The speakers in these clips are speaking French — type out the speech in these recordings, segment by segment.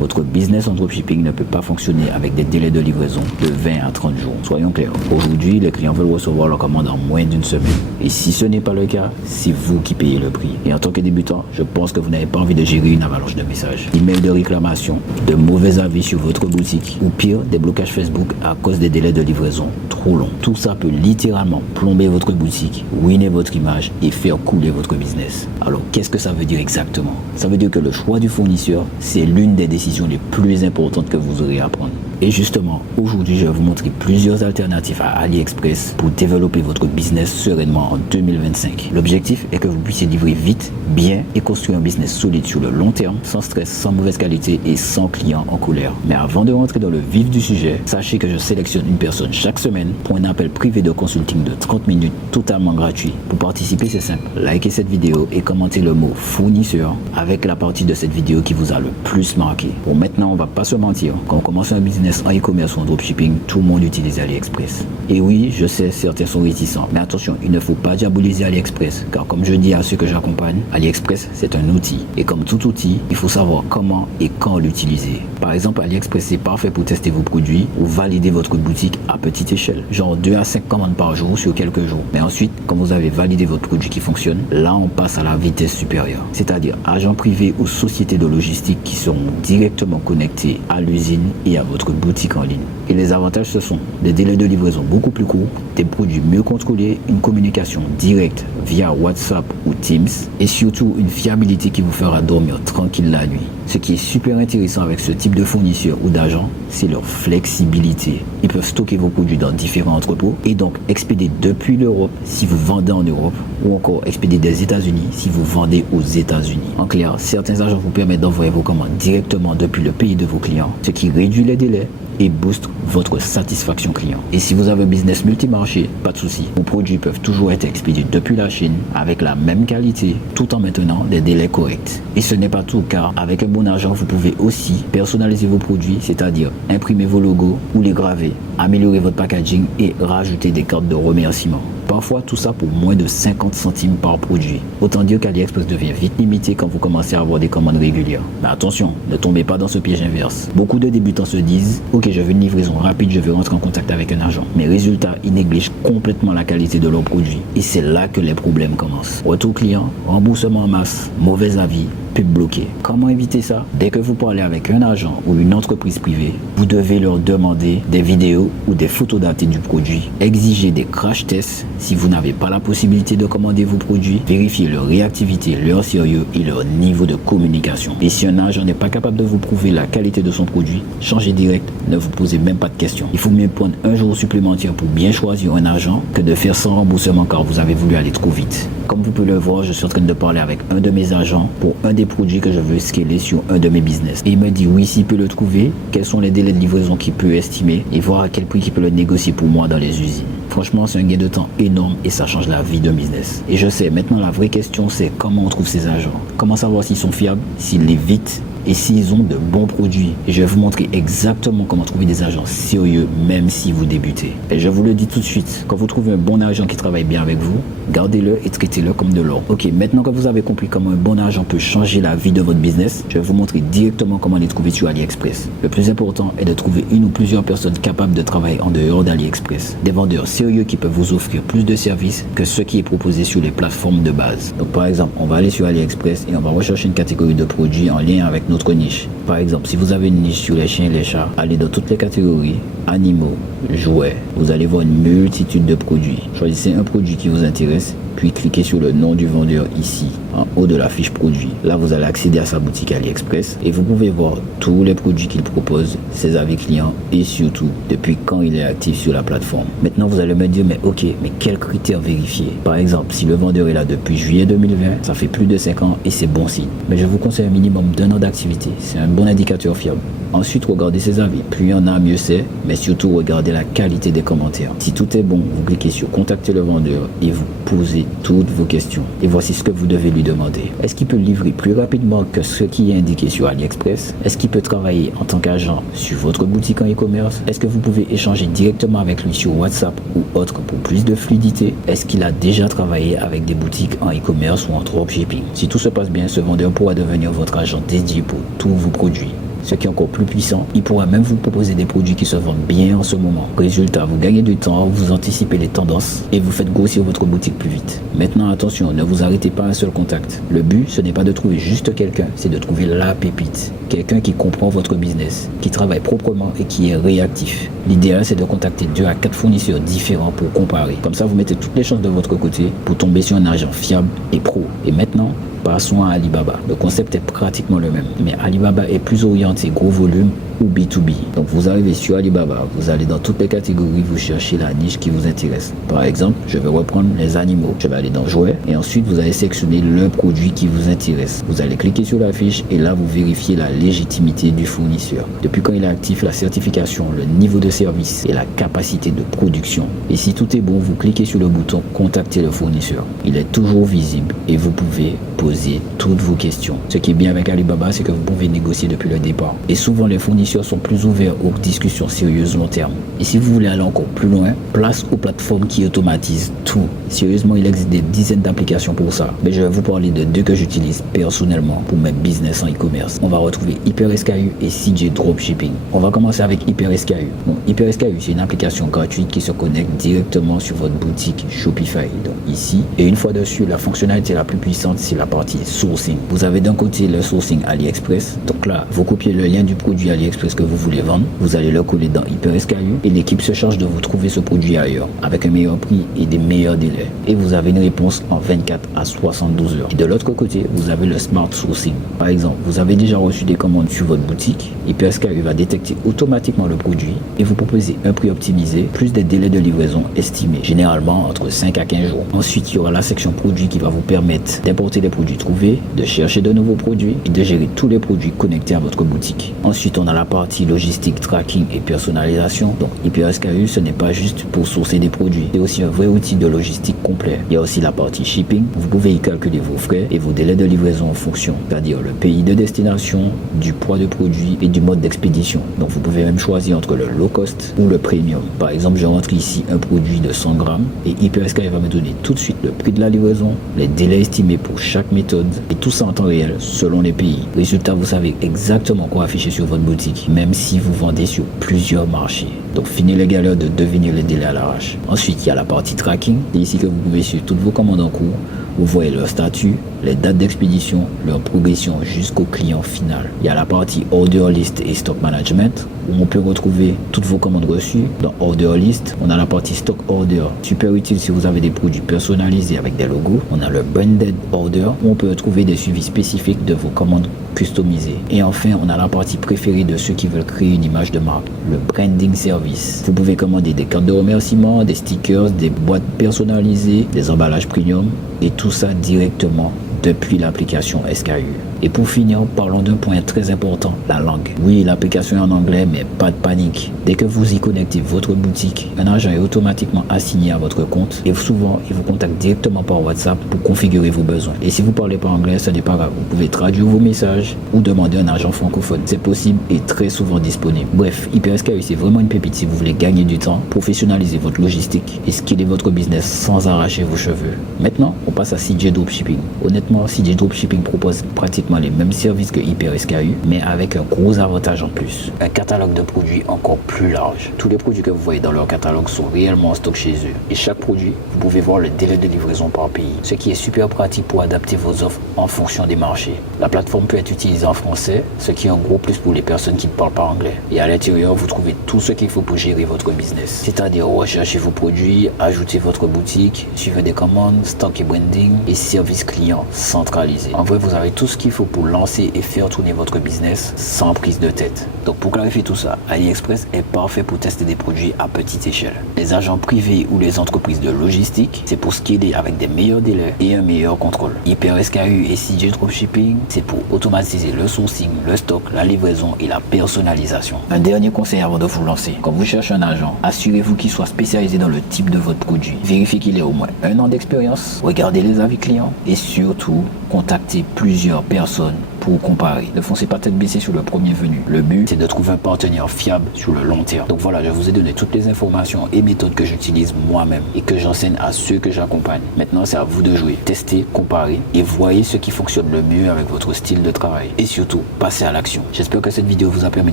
Votre business en dropshipping ne peut pas fonctionner avec des délais de livraison de 20 à 30 jours. Soyons clairs, aujourd'hui, les clients veulent recevoir leur commande en moins d'une semaine. Et si ce n'est pas le cas, c'est vous qui payez le prix. Et en tant que débutant, je pense que vous n'avez pas envie de gérer une avalanche de messages, d'emails de réclamation, de mauvais avis sur votre boutique, ou pire, des blocages Facebook à cause des délais de livraison trop longs. Tout ça peut littéralement plomber votre boutique, ruiner votre image et faire couler votre business. Alors, qu'est-ce que ça veut dire exactement? Ça veut dire que le choix du fournisseur, c'est l'une des décisions les plus importantes que vous aurez à prendre. Et justement, aujourd'hui, je vais vous montrer plusieurs alternatives à AliExpress pour développer votre business sereinement en 2025. L'objectif est que vous puissiez livrer vite, bien et construire un business solide sur le long terme, sans stress, sans mauvaise qualité et sans clients en colère. Mais avant de rentrer dans le vif du sujet, sachez que je sélectionne une personne chaque semaine pour un appel privé de consulting de 30 minutes totalement gratuit. Pour participer, c'est simple. Likez cette vidéo et commentez le mot fournisseur avec la partie de cette vidéo qui vous a le plus marqué. Bon, maintenant, on va pas se mentir. Quand on commence un business en e-commerce ou en dropshipping, tout le monde utilise AliExpress. Et oui, je sais, certains sont réticents. Mais attention, il ne faut pas diaboliser AliExpress. Car comme je dis à ceux que j'accompagne, AliExpress, c'est un outil. Et comme tout outil, il faut savoir comment et quand l'utiliser. Par exemple, AliExpress, c'est parfait pour tester vos produits ou valider votre boutique à petite échelle. Genre 2 à 5 commandes par jour sur quelques jours. Mais ensuite, quand vous avez validé votre produit qui fonctionne, là, on passe à la vitesse supérieure. C'est-à-dire agents privés ou sociétés de logistique qui seront directement connectés à l'usine et à votre boutique en ligne. Et les avantages, ce sont des délais de livraison beaucoup plus courts, des produits mieux contrôlés, une communication directe via WhatsApp ou Teams et surtout une fiabilité qui vous fera dormir tranquille la nuit. Ce qui est super intéressant avec ce type de fournisseur ou d'agent, c'est leur flexibilité. Ils peuvent stocker vos produits dans différents entrepôts et donc expédier depuis l'Europe si vous vendez en Europe ou encore expédier des États-Unis si vous vendez aux États-Unis. En clair, certains agents vous permettent d'envoyer vos commandes directement depuis le pays de vos clients, ce qui réduit les délais et booste votre satisfaction client. Et si vous avez un business multimarché, pas de souci. Vos produits peuvent toujours être expédiés depuis la Chine avec la même qualité tout en maintenant des délais corrects. Et ce n'est pas tout car avec un bon agent, vous pouvez aussi personnaliser vos produits, c'est-à-dire imprimer vos logos ou les graver, améliorer votre packaging et rajouter des cartes de remerciement. Parfois, tout ça pour moins de 50 centimes par produit. Autant dire qu'AliExpress devient vite limité quand vous commencez à avoir des commandes régulières. Mais attention, ne tombez pas dans ce piège inverse. Beaucoup de débutants se disent « Ok, je veux une livraison rapide, je veux rentrer en contact avec un agent. » Mais résultat, ils négligent complètement la qualité de leurs produits. Et c'est là que les problèmes commencent. Retour client, remboursement en masse, mauvais avis, pub bloqué. Comment éviter ça? Dès que vous parlez avec un agent ou une entreprise privée, vous devez leur demander des vidéos ou des photos datées du produit. Exigez des crash tests si vous n'avez pas la possibilité de commander vos produits. Vérifiez leur réactivité, leur sérieux et leur niveau de communication. Et si un agent n'est pas capable de vous prouver la qualité de son produit, changez direct, ne vous posez même pas de questions. Il faut mieux prendre un jour supplémentaire pour bien choisir un agent que de faire sans remboursement car vous avez voulu aller trop vite. Comme vous pouvez le voir, je suis en train de parler avec un de mes agents pour un des produits que je veux scaler sur un de mes business. Et il me dit oui, s'il peut le trouver, quels sont les délais de livraison qu'il peut estimer et voir à quel prix il peut le négocier pour moi dans les usines. Franchement, c'est un gain de temps énorme et ça change la vie d'un business. Et je sais, maintenant la vraie question c'est comment on trouve ces agents. Comment savoir s'ils sont fiables, s'ils l'évitent et s'ils ont de bons produits. Et je vais vous montrer exactement comment trouver des agents sérieux même si vous débutez. Et je vous le dis tout de suite, quand vous trouvez un bon agent qui travaille bien avec vous, gardez-le et traitez-le comme de l'or. Ok, maintenant que vous avez compris comment un bon agent peut changer la vie de votre business, je vais vous montrer directement comment les trouver sur AliExpress. Le plus important est de trouver une ou plusieurs personnes capables de travailler en dehors d'AliExpress. Des vendeurs sérieux qui peuvent vous offrir plus de services que ce qui est proposé sur les plateformes de base. Donc par exemple, on va aller sur AliExpress et on va rechercher une catégorie de produits en lien avec notre niche. Par exemple, si vous avez une niche sur les chiens et les chats, allez dans toutes les catégories, animaux, jouets, vous allez voir une multitude de produits. Choisissez un produit qui vous intéresse, puis cliquez sur le nom du vendeur ici, en haut de la fiche produit. Là, vous allez accéder à sa boutique AliExpress et vous pouvez voir tous les produits qu'il propose, ses avis clients et surtout depuis quand il est actif sur la plateforme. Maintenant, vous allez me dire, mais ok, mais quels critères vérifier? Par exemple, si le vendeur est là depuis juillet 2020, ça fait plus de 5 ans et c'est bon signe. Mais je vous conseille un minimum d'1 an d'activité. C'est un bon indicateur fiable. Ensuite, regardez ses avis. Plus il y en a, mieux c'est. Mais surtout, regardez la qualité des commentaires. Si tout est bon, vous cliquez sur contacter le vendeur et vous posez toutes vos questions. Et voici ce que vous devez lui demander. Est-ce qu'il peut livrer plus rapidement que ce qui est indiqué sur AliExpress? Est-ce qu'il peut travailler en tant qu'agent sur votre boutique en e-commerce? Est-ce que vous pouvez échanger directement avec lui sur WhatsApp ou autre pour plus de fluidité? Est-ce qu'il a déjà travaillé avec des boutiques en e-commerce ou en dropshipping? Si tout se passe bien, ce vendeur pourra devenir votre agent dédié pour tous vos produits. Ce qui est encore plus puissant, il pourra même vous proposer des produits qui se vendent bien en ce moment. Résultat, vous gagnez du temps, vous anticipez les tendances et vous faites grossir votre boutique plus vite. Maintenant, attention, ne vous arrêtez pas à un seul contact. Le but, ce n'est pas de trouver juste quelqu'un, c'est de trouver la pépite. Quelqu'un qui comprend votre business, qui travaille proprement et qui est réactif. L'idéal, c'est de contacter 2 à 4 fournisseurs différents pour comparer. Comme ça, vous mettez toutes les chances de votre côté pour tomber sur un agent fiable et pro. Et maintenant, passons à Alibaba. Le concept est pratiquement le même, mais Alibaba est plus orienté gros volume ou B2B. Donc vous arrivez sur Alibaba, vous allez dans toutes les catégories, vous cherchez la niche qui vous intéresse. Par exemple, je vais reprendre les animaux. Je vais aller dans jouets et ensuite vous allez sélectionner le produit qui vous intéresse. Vous allez cliquer sur la fiche et là vous vérifiez la légitimité du fournisseur. Depuis quand il est actif, la certification, le niveau de service et la capacité de production. Et si tout est bon, vous cliquez sur le bouton contacter le fournisseur. Il est toujours visible et vous pouvez poser toutes vos questions. Ce qui est bien avec Alibaba, c'est que vous pouvez négocier depuis le départ. Et souvent, les fournisseurs sont plus ouverts aux discussions sérieuses long terme. Et si vous voulez aller encore plus loin, place aux plateformes qui automatisent tout. Sérieusement, il existe des dizaines d'applications pour ça. Mais je vais vous parler de 2 que j'utilise personnellement pour mes business en e-commerce. On va retrouver HyperSKU et CJ Dropshipping. On va commencer avec HyperSKU. Bon, HyperSKU, c'est une application gratuite qui se connecte directement sur votre boutique Shopify. Donc ici, et une fois dessus, la fonctionnalité la plus puissante, c'est la partie sourcing. Vous avez d'un côté le sourcing AliExpress. Donc là, vous copiez le lien du produit AliExpress que vous voulez vendre. Vous allez le coller dans HyperSKU et l'équipe se charge de vous trouver ce produit ailleurs avec un meilleur prix et des meilleurs délais. Et vous avez une réponse en 24 à 72 heures. Et de l'autre côté, vous avez le Smart Sourcing. Par exemple, vous avez déjà reçu des commandes sur votre boutique. HyperSKU va détecter automatiquement le produit et vous proposer un prix optimisé plus des délais de livraison estimés, généralement entre 5 à 15 jours. Ensuite, il y aura la section produits qui va vous permettre d'importer les produits trouvés, de chercher de nouveaux produits et de gérer tous les produits connectés à votre boutique. Ensuite, on a la partie logistique, tracking et personnalisation. Donc, HyperSKU, ce n'est pas juste pour sourcer des produits, c'est aussi un vrai outil de logistique complet. Il y a aussi la partie shipping. Vous pouvez y calculer vos frais et vos délais de livraison en fonction, c'est-à-dire le pays de destination, du poids de produit et du mode d'expédition. Donc, vous pouvez même choisir entre le low cost ou le premium. Par exemple, je rentre ici un produit de 100 grammes et HyperSKU va me donner tout de suite le prix de la livraison, les délais estimés pour chaque méthode et tout ça en temps réel selon les pays. Résultat, vous savez exactement quoi afficher sur votre boutique, même si vous vendez sur plusieurs marchés. Donc, fini les galères de deviner les délais à l'arrache. Ensuite, il y a la partie tracking. C'est ici que vous pouvez suivre toutes vos commandes en cours. Vous voyez leur statut, les dates d'expédition, leur progression jusqu'au client final. Il y a la partie Order List et Stock Management où on peut retrouver toutes vos commandes reçues. Dans Order List, on a la partie Stock Order, super utile si vous avez des produits personnalisés avec des logos. On a le Branded Order où on peut trouver des suivis spécifiques de vos commandes customisées. Et enfin, on a la partie préférée de ceux qui veulent créer une image de marque, le Branding Service. Vous pouvez commander des cartes de remerciement, des stickers, des boîtes personnalisées, des emballages premium et tout ça directement depuis l'application SKU. Et pour finir, parlons d'un point très important, la langue. Oui, l'application est en anglais, mais pas de panique. Dès que vous y connectez votre boutique, un agent est automatiquement assigné à votre compte et souvent, il vous contacte directement par WhatsApp pour configurer vos besoins. Et si vous ne parlez pas anglais, ce n'est pas grave. Vous pouvez traduire vos messages ou demander un agent francophone. C'est possible et très souvent disponible. Bref, HyperSKU, c'est vraiment une pépite si vous voulez gagner du temps, professionnaliser votre logistique et scaler votre business sans arracher vos cheveux. Maintenant, on passe à CJ Dropshipping. Honnêtement, CJ Dropshipping propose pratiquement les mêmes services que HyperSKU, mais avec un gros avantage en plus. Un catalogue de produits encore plus large. Tous les produits que vous voyez dans leur catalogue sont réellement en stock chez eux. Et chaque produit, vous pouvez voir le délai de livraison par pays. Ce qui est super pratique pour adapter vos offres en fonction des marchés. La plateforme peut être utilisée en français, ce qui est un gros plus pour les personnes qui ne parlent pas anglais. Et à l'intérieur, vous trouvez tout ce qu'il faut pour gérer votre business. C'est-à-dire rechercher vos produits, ajouter votre boutique, suivre des commandes, stock et branding et service client centralisé. En vrai, vous avez tout ce qu'il faut pour lancer et faire tourner votre business sans prise de tête. Donc pour clarifier tout ça, AliExpress est parfait pour tester des produits à petite échelle. Les agents privés ou les entreprises de logistique, c'est pour scaler avec des meilleurs délais et un meilleur contrôle. HyperSKU et CJ Dropshipping, c'est pour automatiser le sourcing, le stock, la livraison et la personnalisation. Un dernier conseil avant de vous lancer. Quand vous cherchez un agent, assurez-vous qu'il soit spécialisé dans le type de votre produit. Vérifiez qu'il ait au moins 1 an d'expérience, regardez les avis clients et surtout, contactez plusieurs personnes pour comparer. Ne foncez pas tête baissée sur le premier venu. Le but, c'est de trouver un partenaire fiable sur le long terme. Donc voilà, je vous ai donné toutes les informations et méthodes que j'utilise moi-même et que j'enseigne à ceux que j'accompagne. Maintenant, c'est à vous de jouer. Testez, comparez et voyez ce qui fonctionne le mieux avec votre style de travail. Et surtout, passez à l'action. J'espère que cette vidéo vous a permis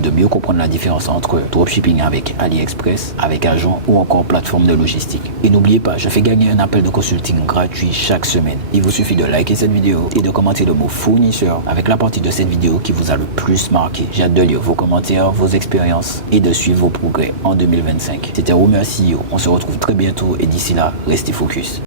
de mieux comprendre la différence entre dropshipping avec AliExpress, avec agent ou encore plateforme de logistique. Et n'oubliez pas, je fais gagner un appel de consulting gratuit chaque semaine. Il vous suffit de liker cette vidéo et de commenter le mot fournisseur avec la partie de cette vidéo qui vous a le plus marqué. J'ai hâte de lire vos commentaires, vos expériences et de suivre vos progrès en 2025. C'était Romeo CEO. On se retrouve très bientôt et d'ici là, restez focus.